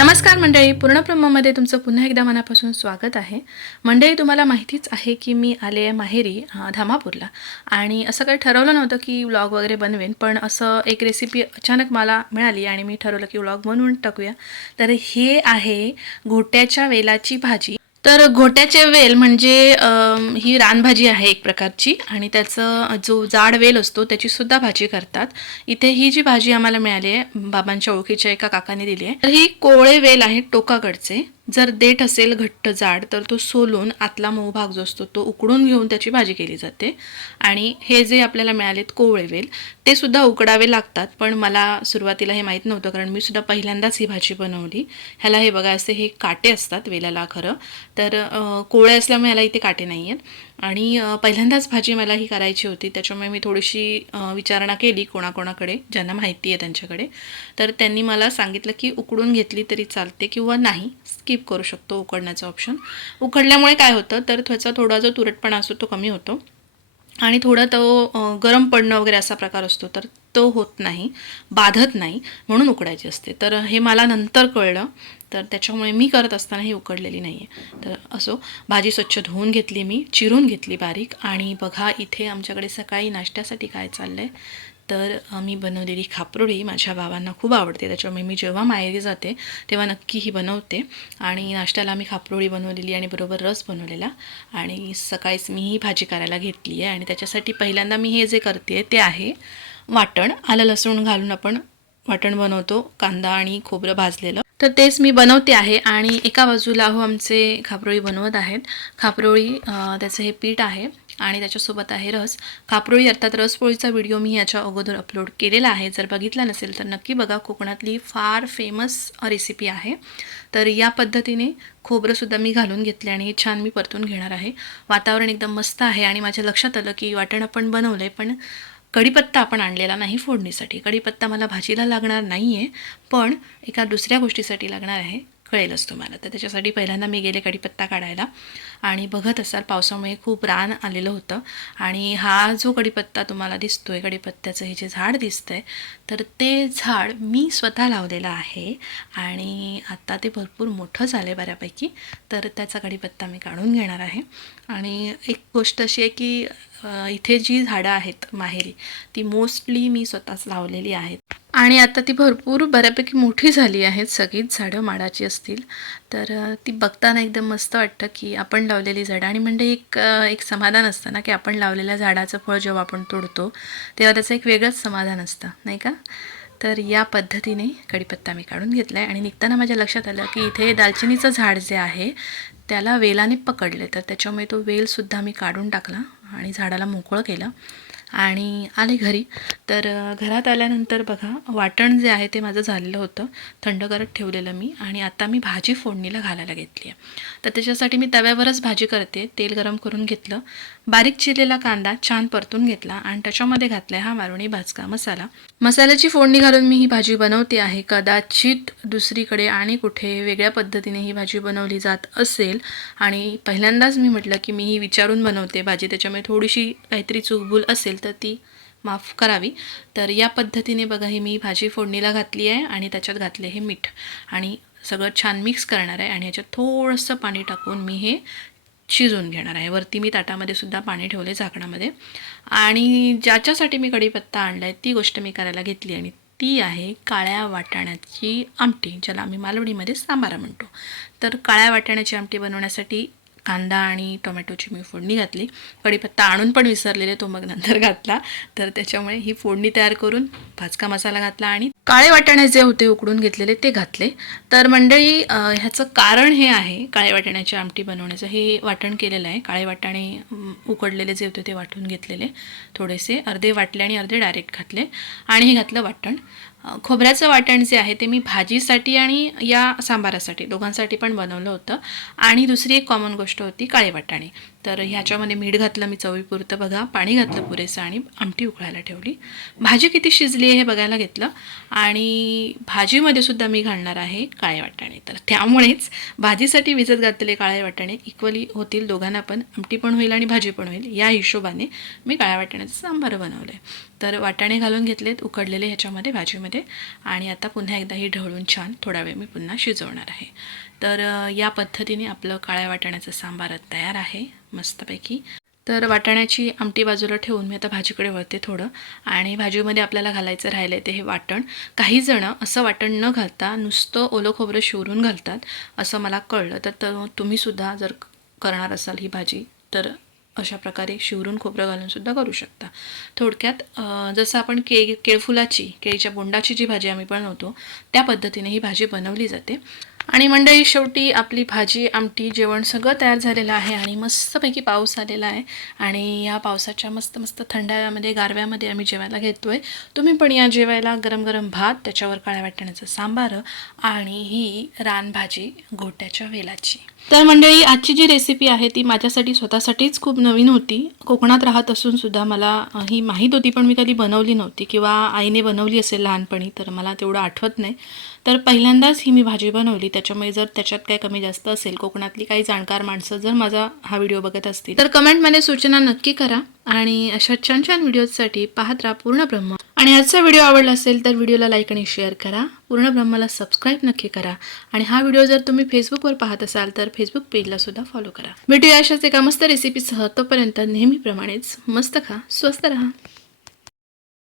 नमस्कार मंडळी पूर्णब्रह्ममध्ये तुमचं पुन्हा एकदा मनापासून स्वागत आहे. मंडळी तुम्हाला माहितीच आहे की मी आले आहे माहेरी धामापूरला. आणि असं काही ठरवलं नव्हतं की व्लॉग वगैरे बनवेन पण असं एक रेसिपी अचानक मला मिळाली आणि मी ठरवलं की व्लॉग बनवून टाकूया. तर हे आहे घोट्याच्या वेलाची भाजी. तर घोट्याचे वेल म्हणजे ही रानभाजी आहे एक प्रकारची आणि त्याचं जो जाड वेल असतो त्याची सुद्धा भाजी करतात. इथे ही जी भाजी आम्हाला मिळाली आहे बाबांच्या ओळखीच्या एका काकाने दिली आहे तर ही कोवळे वेल आहे टोकाकडचे. जर देठ असेल घट्ट जाड तर तो सोलून आतला मऊ भाग जो असतो तो उकडून घेऊन त्याची भाजी केली जाते. आणि हे जे आपल्याला मिळालेत कोवळे वेल ते सुद्धा उकडावे लागतात पण मला सुरुवातीला हे माहीत नव्हतं कारण मी सुद्धा पहिल्यांदाच ही भाजी बनवली. ह्याला हे बघा असे हे काटे असतात वेलाला खरं. तर कोवळे असल्यामुळे ह्याला इथे काटे नाही आहेत आणि पहिल्यांदाच भाजी मला ही करायची होती. त्याच्यामुळे मी थोडीशी विचारणा केली कोणाकोणाकडे ज्यांना माहिती आहे त्यांच्याकडे. तर त्यांनी मला सांगितलं की उकडून घेतली तरी चालते किंवा नाही स्किप करू शकतो उकडण्याचं ऑप्शन. उकडल्यामुळे काय होतं तर त्याचा थोडा जो तुरटपणा असतो तो कमी होतो. आणि थोडा तो गरम पडणं वगैरे असा प्रकार असतो तर तो होत नाही बाधत नाही म्हणून उकडायची असते. तर हे मला नंतर कळलं. तर त्याच्यामुळे मी करत असताना ही उकडलेली नाही आहे तर असो भाजी स्वच्छ धुवून घेतली मी चिरून घेतली बारीक आणि बघा इथे आमच्याकडे सकाळी नाश्त्यासाठी काय चाललं आहे तर मी बनवलेली खापरोळी माझ्या बाबांना खूप आवडते. त्याच्यामुळे मी जेव्हा माहेरी जाते तेव्हा नक्की ही बनवते. आणि नाश्त्याला मी खापरोळी बनवलेली आणि बरोबर रस बनवलेला. आणि सकाळीच मी ही भाजी करायला घेतली आहे आणि त्याच्यासाठी पहिल्यांदा मी हे जे करते ते आहे वाटण. आलं लसूण घालून आपण वाटण बनवतो कांदा आणि खोबरं भाजलेलं. तर तेच मी बनवते आहे आणि एका बाजूला हो आमचे खापरोळी बनवत आहेत. खापरोळी त्याचं हे पीठ आहे आणि त्याच्यासोबत आहे रस. खापरोळी अर्थात रसपोळीचा व्हिडिओ मी याच्या अगोदर अपलोड केलेला आहे. जर बघितला नसेल तर नक्की बघा. कोकणातली फार फेमस रेसिपी आहे. तर या पद्धतीने खोबरंसुद्धा मी घालून घेतले आणि हे छान मी परतून घेणार आहे. वातावरण एकदम मस्त आहे आणि माझ्या लक्षात आलं की वाटण आपण बनवलं आहे पण कढीपत्ता आपण आणलेला नाही फोडणीसाठी. कढीपत्ता मला भाजीला लागणार नाही आहे पण एका दुसऱ्या गोष्टीसाठी लागणार आहे कळेलच तुम्हाला. तर त्याच्यासाठी पहिल्यांदा मी गेले कढीपत्ता काढायला. आणि बघत असाल पावसामुळे खूप रान आलेलं होतं. आणि हा जो कढीपत्ता तुम्हाला दिसतो आहे कढीपत्त्याचं हे जे झाड दिसतं आहे तर ते झाड मी स्वतः लावलेलं आहे. आणि आता ते भरपूर मोठं झालं आहे बऱ्यापैकी. तर त्याचा कढीपत्ता मी काढून घेणार आहे. आणि एक गोष्ट अशी आहे की इथे जी झाडं आहेत माहेरी ती मोस्टली मी स्वतःच लावलेली आहेत. आणि आता ती भरपूर बऱ्यापैकी मोठी झाली आहेत सगळीच झाडं माडाची असतील. तर ती बघताना एकदम मस्त वाटतं की आपण लावलेली झाडं. आणि म्हणजे एक एक समाधान असतं ना की आपण लावलेल्या झाडाचं फळ जेव्हा आपण तोडतो तेव्हा त्याचं एक वेगळंच समाधान असतं नाही का? तर या पद्धतीने कढीपत्ता मी काढून घेतला आहे आणि निघताना माझ्या लक्षात आलं की इथे दालचिनीचं झाड जे आहे त्याला वेलाने पकडले तर त्याच्यामुळे तो वेलसुद्धा मी काढून टाकला. आणि झाडाला मोकळं केलं. आणि आले घरी. तर घरात आल्यानंतर बघा वाटण जे आहे ते माझं झालेलं होतं. थंड करत ठेवलेलं मी आणि आता मी भाजी फोडणीला घालायला घेतली आहे. तर त्याच्यासाठी मी तव्यावरच भाजी करते. तेल गरम करून घेतलं. बारीक चिरलेला कांदा छान परतून घेतला आणि त्याच्यामध्ये घातला हा मारुणी भाजका मसाला. मसाल्याची फोडणी घालून मी ही भाजी बनवते आहे. कदाचित दुसरीकडे आणि कुठे वेगळ्या पद्धतीने ही भाजी बनवली जात असेल. आणि पहिल्यांदाच मी म्हटलं की मी ही विचारून बनवते. भाजी त्याच्यामुळे थोडीशी काहीतरी चूकभूल असेल. तर ती माफ करावी. तर या पद्धतीने बघा ही मी भाजी फोडणीला घातली आहे आणि त्याच्यात घातले हे मीठ. आणि सगळं छान मिक्स करणार आहे आणि ह्याच्यात थोडंसं पाणी टाकून मी हे शिजवून घेणार आहे. वरती मी ताटामध्ये सुद्धा पाणी ठेवले झाकणामध्ये. आणि ज्याच्यासाठी मी कढीपत्ता आणला आहे ती गोष्ट मी करायला घेतली आणि ती आहे काळ्या वाटाण्याची आमटी ज्याला आम्ही मालवणीमध्ये सांबारा म्हणतो. तर काळ्या वाटाण्याची आमटी बनवण्यासाठी कांदा आणि टोमॅटोची मी फोडणी घातली. कढीपत्ता आणून पण विसरलेले तो मग नंतर घातला. तर त्याच्यामुळे ही फोडणी तयार करून भाजका मसाला घातला आणि काळे वाटाणे जे होते उकडून घेतलेले ते घातले. तर मंडळी ह्याचं कारण हे आहे काळे वाटाण्याची आमटी बनवण्याचं. हे वाटण केलेलं आहे. काळे वाटाणे उकडलेले जे होते ते वाटून घेतलेले. थोडेसे अर्धे वाटले आणि अर्धे डायरेक्ट घातले. आणि हे घातलं वाटण. खोबऱ्याचं वाटण जे आहे ते मी भाजीसाठी आणि या सांबारासाठी दोघांसाठी पण बनवलं होतं. आणि दुसरी एक कॉमन गोष्ट होती काळे वाटाणे. तर ह्याच्यामध्ये मीठ घातलं मी चवीपुरतं बघा पाणी घातलं पुरेसं आणि आमटी उकळायला ठेवली. भाजी किती शिजली आहे हे बघायला घेतलं. आणि भाजीमध्ये सुद्धा मी घालणार आहे काळे वाटाणे. तर त्यामुळेच भाजीसाठी विजत घातलेले काळे वाटाणे इक्वली होतील दोघांना पण आमटी पण होईल आणि भाजी पण होईल. या हिशोबाने मी काळ्या वाटाण्याचं सांबार बनवलं आहे तर वाटाणे घालून घेतलेत उकडलेले ह्याच्यामध्ये भाजीमध्ये. आणि आता पुन्हा एकदा ही ढवळून छान थोडा वेळ मी पुन्हा शिजवणार आहे. तर या पद्धतीने आपलं काळ्या वाटाण्याचं सांबार तयार आहे मस्तपैकी. तर वाटाण्याची आमटी बाजूला ठेवून मी आता भाजीकडे वळते थोडं. आणि भाजीमध्ये आपल्याला घालायचं राहिलं आहे ते हे वाटण. काही जणं असं वाटण न घालता नुसतं ओलं खोबरं शिवरून घालतात असं मला कळलं. तर तुम्हीसुद्धा जर करणार असाल ही भाजी तर अशा प्रकारे शिवरून खोबरं घालूनसुद्धा करू शकता. थोडक्यात जसं आपण के केळफुलाची केळीच्या बोंडाची जी भाजी आम्ही बनवतो त्या पद्धतीने ही भाजी बनवली जाते. आणि मंडळी शेवटी आपली भाजी आमटी जेवण सगळं तयार झालेलं आहे आणि मस्तपैकी पाऊस आलेला आहे. आणि या पावसाच्या मस्त मस्त थंडाव्यामध्ये गारव्यामध्ये आम्ही जेवायला घेतो आहे तुम्ही पण या जेवायला गरम गरम भात त्याच्यावर काळ्या वाटण्याचं सांबार आणि ही रानभाजी गोट्याच्या वेलाची. तर मंडळी आजची जी रेसिपी आहे ती माझ्यासाठी स्वतःसाठीच खूप नवीन होती. कोकणात राहत असून सुद्धा मला ही माहीत होती पण मी कधी बनवली नव्हती किंवा आईने बनवली असेल लहानपणी तर मला तेवढं आठवत नाही. तर पहिल्यांदाच ही मी भाजी बनवली. त्याच्यामुळे जर त्याच्यात काय कमी जास्त असेल कोकणातली काही जाणकार माणसं जर माझा हा व्हिडिओ बघत असतील तर कमेंटमध्ये सूचना नक्की करा. आणि अशा छान छान व्हिडिओजसाठी पाहत राहा पूर्ण ब्रह्म. आणि आजचा व्हिडिओ आवडला असेल तर व्हिडिओला लाईक आणि शेअर करा. पूर्ण ब्रह्माला सबस्क्राईब नक्की करा. आणि हा व्हिडिओ जर तुम्ही फेसबुकवर पाहत असाल तर फेसबुक पेजला सुद्धा फॉलो करा. भेटूया अशाच एका मस्त रेसिपीसह तोपर्यंत नेहमीप्रमाणेच मस्त खा स्वस्त राहा.